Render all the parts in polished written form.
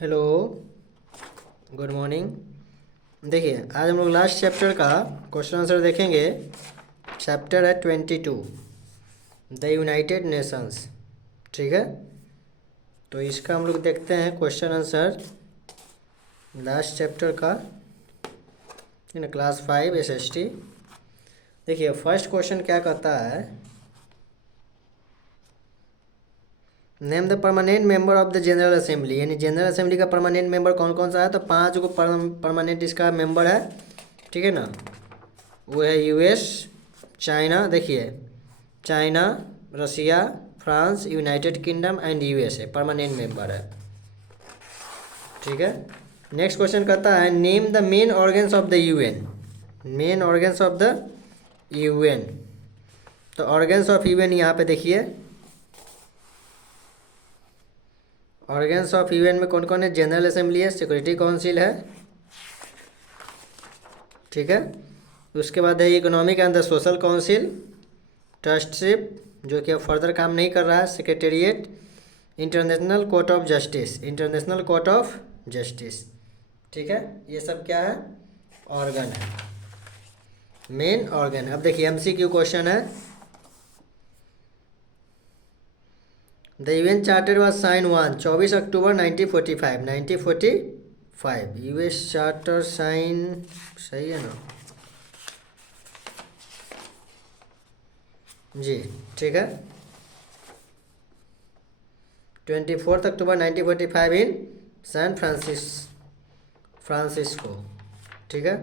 Hello, good morning. देखिए, आज हम लोग लास्ट चैप्टर का क्वेश्चन आंसर देखेंगे। चैप्टर है 22, द यूनाइटेड नेशंस। ठीक है, तो इसका हम लोग देखते हैं क्वेश्चन आंसर लास्ट चैप्टर का इन क्लास 5 SST। देखिए, फर्स्ट क्वेश्चन क्या कहता है, name the permanent member of the general assembly. यानी जनरल असेंबली का परमानेंट मेंबर कौन कौन सा है, तो 5 को परमानेंट इसका मेंबर है। ठीक है ना, वो है यूएस, चाइना। देखिए, China, Russia, France, United Kingdom and USA permanent member है। ठीक है, नेक्स्ट क्वेश्चन कहता है name the main organs of the UN. Main organs of the UN, तो ऑर्गन्स ऑफ यूएन यहाँ पे देखिए, ऑर्गन्स ऑफ यूएन में कौन कौन है, जनरल असेंबली है, सिक्योरिटी काउंसिल है। ठीक है, उसके बाद है economic and the social council, ट्रस्टशिप जो कि अब फर्दर काम नहीं कर रहा है, secretariat, International court of Justice, International court of justice. ठीक है, ये सब क्या है, ऑर्गन है, मेन ऑर्गन। अब देखिए MCQ क्वेश्चन है, the UN charter was sign 24 October 1945। US charter sign, सही है ना जी? ठीक है, 24 अक्टूबर 1945 इन सैन फ्रांसिस्को। ठीक है,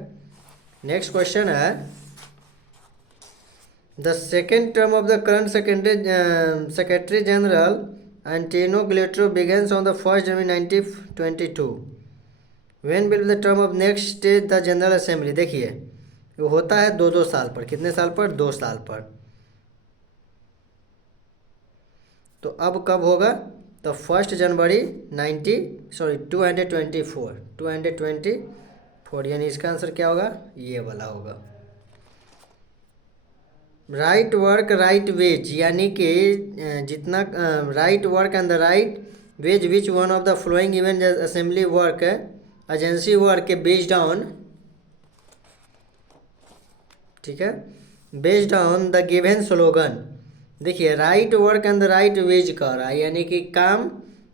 नेक्स्ट क्वेश्चन है, the second term of the current secretary general Antonio Guterres begins on the 1 January 1922। When will the term of next stage the general assembly. देखिए, वो होता है 2-2 साल पर। कितने साल पर? 2 साल पर। तो अब कब होगा, तो 1 जनवरी 224, यानी इसका आंसर क्या होगा, ये वाला होगा। राइट वर्क राइट वेज, यानी कि जितना right work and the right wage which one of the following event assembly work agency work के बेस्ड ऑन, ठीक है, based on the given slogan. देखिए, right work and the right wage कर रहा है, यानी कि काम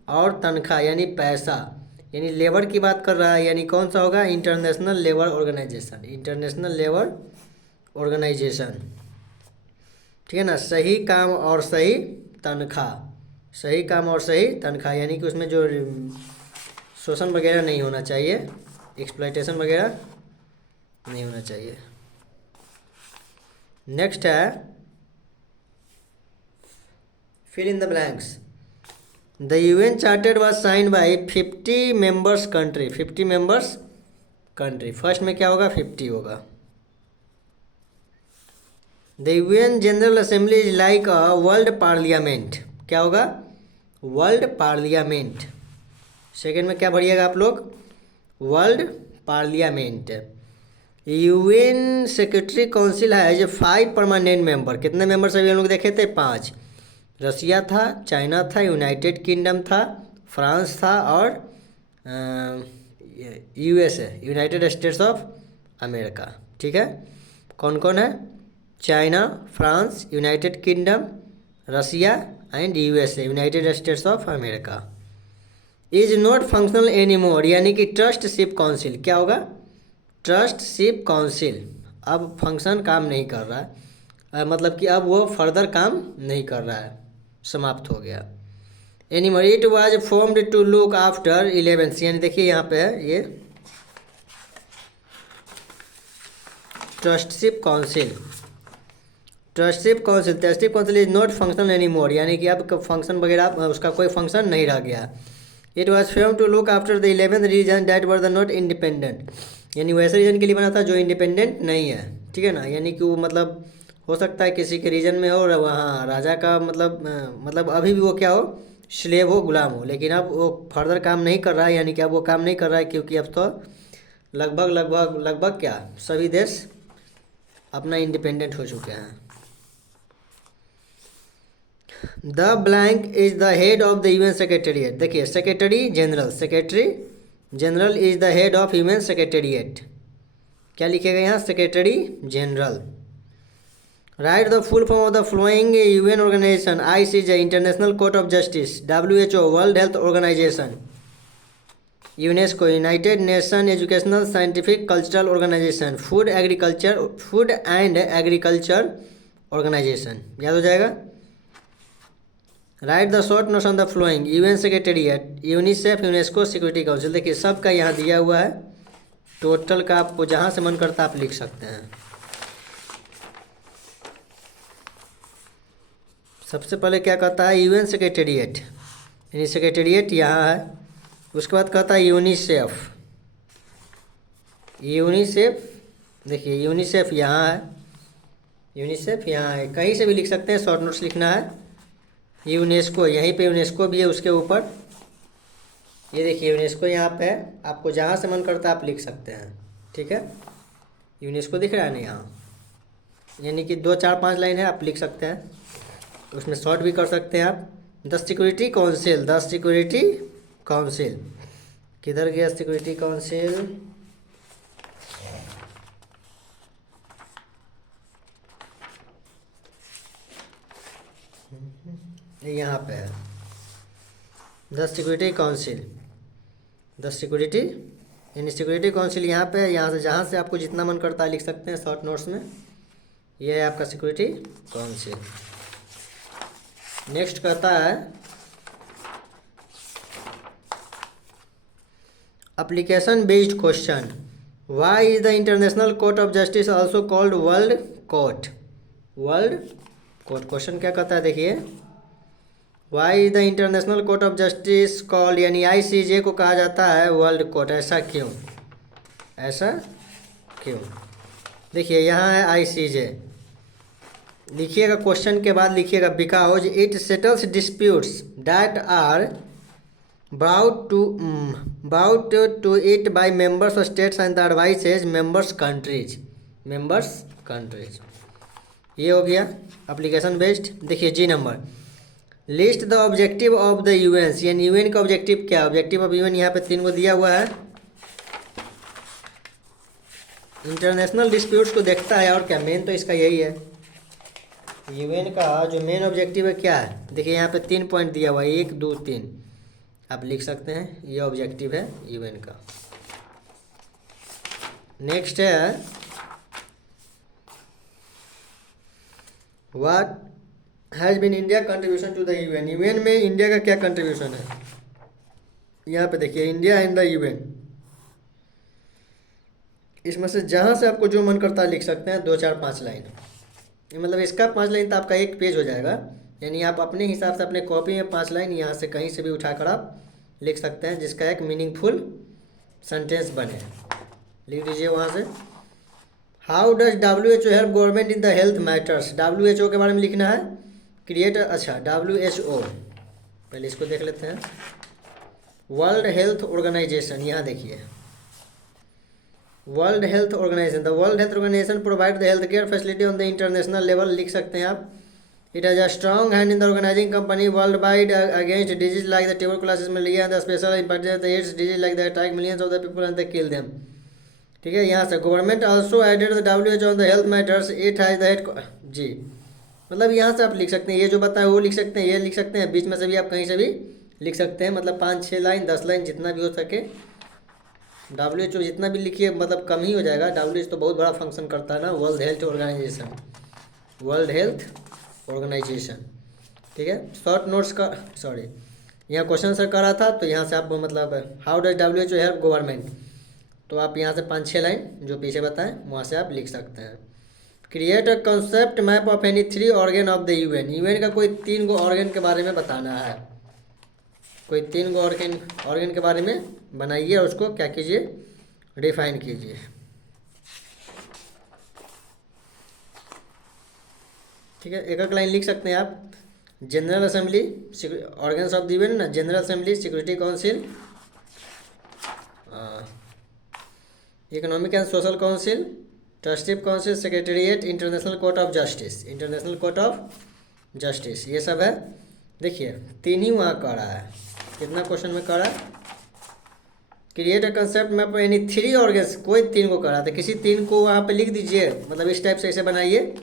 और तनख्वाह यानी पैसा, यानी लेबर की बात कर रहा है। यानी कौन सा होगा, international labour organisation, international labour organisation. ठीक है ना, सही काम और सही तनख्वाह, सही काम और सही तनख्वाह, यानी कि उसमें जो शोषण वगैरह नहीं होना चाहिए, एक्सप्लॉयटेशन वगैरह नहीं होना चाहिए। नेक्स्ट है fill in the blanks. The UN charter was sign by 50 members country, 50 members country. First में क्या होगा, 50 होगा। The UN general assembly is like a world parliament. क्या होगा, वर्ल्ड पार्लियामेंट। सेकेंड में क्या भरिएगा आप लोग, world parliament. UN secretary council है 5 परमानेंट मेंबर। कितने मेंबर सभी हम लोग देखे थे, 5। रसिया था, चाइना था, यूनाइटेड किंगडम था, फ्रांस था और USA, United States of America. ठीक है, कौन कौन है, China, France, United Kingdom, Russia and USA, United States of America. Is not functional any more, यानी कि ट्रस्टशिप काउंसिल। क्या होगा, ट्रस्टशिप काउंसिल अब फंक्शन काम नहीं कर रहा है, मतलब कि अब वो फर्दर काम नहीं कर रहा है, समाप्त हो गया। Any more, it was formed to look after 11, यानी देखिए यहाँ पे है ये trusteeship council. Trusteeship council is not functional any more, यानी कि अब फंक्शन वगैरह उसका कोई फंक्शन नहीं रह गया। It was form to look after the 11th region that were the not independent, यानी वैसे रीजन के लिए बना था जो इंडिपेंडेंट नहीं है। ठीक है ना, यानी कि वो मतलब हो सकता है किसी के रीजन में हो और वहाँ राजा का मतलब अभी भी वो क्या हो, स्लेव हो, गुलाम हो, लेकिन अब वो फर्दर काम नहीं कर रहा है। यानी कि अब वो काम नहीं कर रहा है क्योंकि अब तो लगभग लगभग लगभग क्या सभी देश अपना इंडिपेंडेंट हो चुके हैं। The blank is the head of the UN secretariat. देखिए secretary general, secretary general is the head of UN secretariat. क्या लिखेगा यहाँ? Secretary general. Write the full form of the following UN organization: ICJ International court of Justice, WHO World health Organization, UNESCO United Nation Educational Scientific Cultural Organization, Food and Agriculture Organization. याद हो जाएगा। Write the short notes on the following: UN secretariat, UNICEF, UNESCO, security council. देखिए सबका यहाँ दिया हुआ है total का, आपको जहाँ से मन करता आप लिख सकते हैं। सबसे पहले क्या कहता है? यूएन सेक्रेटेरिएट, यानी सेक्रेटेरिएट यहाँ है। उसके बाद कहता है यूनिसेफ। यूनिसेफ, देखिए यूनिसेफ यहाँ है, यूनिसेफ यहाँ है, कहीं से भी लिख सकते हैं, शॉर्ट नोट्स लिखना है। यूनेस्को, यहीं पे यूनेस्को भी है उसके ऊपर, ये देखिए यूनेस्को यहाँ पे है, आपको जहाँ से मन करता है आप लिख सकते हैं। ठीक है, यूनेस्को दिख रहा है ना यहाँ, यानी कि 2 4 5 लाइन है, आप लिख सकते हैं, उसमें शॉर्ट भी कर सकते हैं आप। The security council, the security council, किधर गया सिक्योरिटी काउंसिल? यहाँ पे है the security council, the security, यानी सिक्योरिटी काउंसिल यहाँ पे है। यहाँ से जहाँ से आपको जितना मन करता है लिख सकते हैं शॉर्ट नोट्स में। ये है आपका सिक्योरिटी काउंसिल। नेक्स्ट कहता है application based question: why is the international court of justice also called world court? World court question क्या कहता है? देखिए why is the international court of justice called, यानी आईसीजे को कहा जाता है वर्ल्ड कोर्ट। ऐसा क्यों? ऐसा क्यों? देखिए यहाँ है आईसीजे, लिखिएगा क्वेश्चन के बाद लिखिएगा because it settles disputes that are brought to it by members of states and the advises members countries, members countries। ये हो गया एप्लीकेशन बेस्ड। देखिए G number, list the objective of the UN, यानी UN का objective क्या? Objective of UN यहाँ पे 3 को दिया हुआ है। इंटरनेशनल डिस्प्यूट्स को देखता है, और क्या मेन तो इसका यही है। यूएन का जो मेन ऑब्जेक्टिव है क्या है? देखिए यहाँ पे 3 पॉइंट दिया हुआ है, 1 2 3, आप लिख सकते हैं, ये ऑब्जेक्टिव है यूएन का। नेक्स्ट है what has been India contribution to the UN, UN में इंडिया का क्या कंट्रीब्यूशन है? यहाँ पे देखिए इंडिया इन द यूएन, इसमें से जहाँ से आपको जो मन करता है लिख सकते हैं, 2 4 5 लाइन। ये मतलब इसका 5 लाइन तो आपका 1 पेज हो जाएगा, यानी आप अपने हिसाब से अपने कॉपी में 5 लाइन यहाँ से कहीं से भी उठाकर आप लिख सकते हैं, जिसका एक मीनिंगफुल सेंटेंस बने। लिख दीजिए वहाँ से। How does WHO help government in the health matters? WHO के बारे में लिखना है। क्रिएट, अच्छा WHO, पहले इसको देख लेते हैं। वर्ल्ड हेल्थ ऑर्गेनाइजेशन, यहाँ देखिए world health organisation, the world health organisation provide the health care facility on the international level, लिख सकते हैं आप। It has a strong hand in the organizing company worldwide against disease like the tuberculosis, malaria, and the special importance of the AIDS disease like that attack millions of the people and they kill them। ठीक है, यहाँ से government also added the WHO on the health matters, it has the head जी, मतलब यहाँ से आप लिख सकते हैं, ये जो बताया वो लिख सकते हैं, ये लिख सकते हैं, बीच में से भी आप कहीं से भी लिख सकते हैं, मतलब 5 6 लाइन 10 लाइन जितना भी हो सके। WHO जितना भी लिखिए मतलब कम ही हो जाएगा, WHO तो बहुत बड़ा फंक्शन करता है ना, world health organisation, world health organisation. ठीक है, शॉर्ट नोट्स का, सॉरी यहाँ क्वेश्चन सर कर रहा था, तो यहाँ से आप मतलब how does WHO help government, तो आप यहाँ से 5 6 लाइन जो पीछे बताएं वहाँ से आप लिख सकते हैं। Create a concept map of any 3 organ of the UN, UN का कोई 3 गो ऑर्गन के बारे में बताना है, कोई 3 गो ऑर्गन के बारे में बनाइए और उसको क्या कीजिए, डिफाइन कीजिए। ठीक है, एक लाइन लिख सकते हैं आप। General assembly, organs of the UN ना, general assembly, security council, economic and social council, trusteeship council, secretariat, International court of Justice, International court of Justice, ये सब है। देखिए 3 ही वहाँ कह रहा है, कितना क्वेश्चन में कह रहा है, क्रिएट अ कंसेप्ट मैप यानी 3 ऑर्गेन्स, कोई 3 को कह रहा था, किसी 3 को वहाँ पे लिख दीजिए, मतलब इस टाइप से ऐसे बनाइए,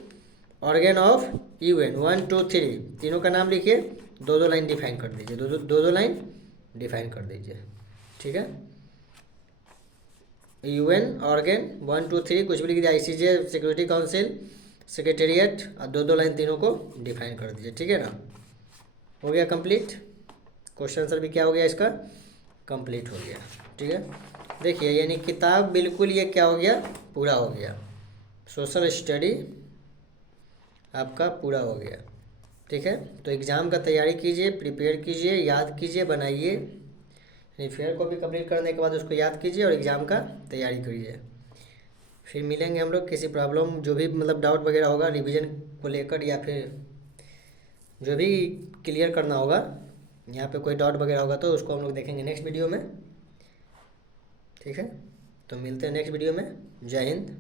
ऑर्गेन ऑफ UN 1 2 3, तीनों का नाम लिखिए, 2 लाइन डिफाइन कर दीजिए, दो लाइन डिफाइन कर दीजिए, ठीक है। UN ऑर्गेन 1 2 3 कुछ भी लिख दिया, ICJ सिक्योरिटी काउंसिल सेक्रेटेरिएट, और 2 लाइन तीनों को डिफाइन कर दीजिए, ठीक है ना। हो गया कंप्लीट, क्वेश्चन आंसर भी क्या हो गया इसका, कंप्लीट हो गया, ठीक है। देखिए यानी किताब बिल्कुल ये क्या हो गया, पूरा हो गया, सोशल स्टडी आपका पूरा हो गया, ठीक है। तो एग्ज़ाम का तैयारी कीजिए, प्रिपेयर कीजिए, याद कीजिए, बनाइए, यानी फेयर को भी कंप्लीट करने के बाद उसको याद कीजिए और एग्ज़ाम का तैयारी करिए। फिर मिलेंगे हम लोग, किसी प्रॉब्लम जो भी मतलब डाउट वगैरह होगा रिवीजन को लेकर, या फिर जो भी क्लियर करना होगा, यहाँ पे कोई डाउट वगैरह होगा तो उसको हम लोग देखेंगे नेक्स्ट वीडियो में, ठीक है। तो मिलते हैं नेक्स्ट वीडियो में, जय हिंद।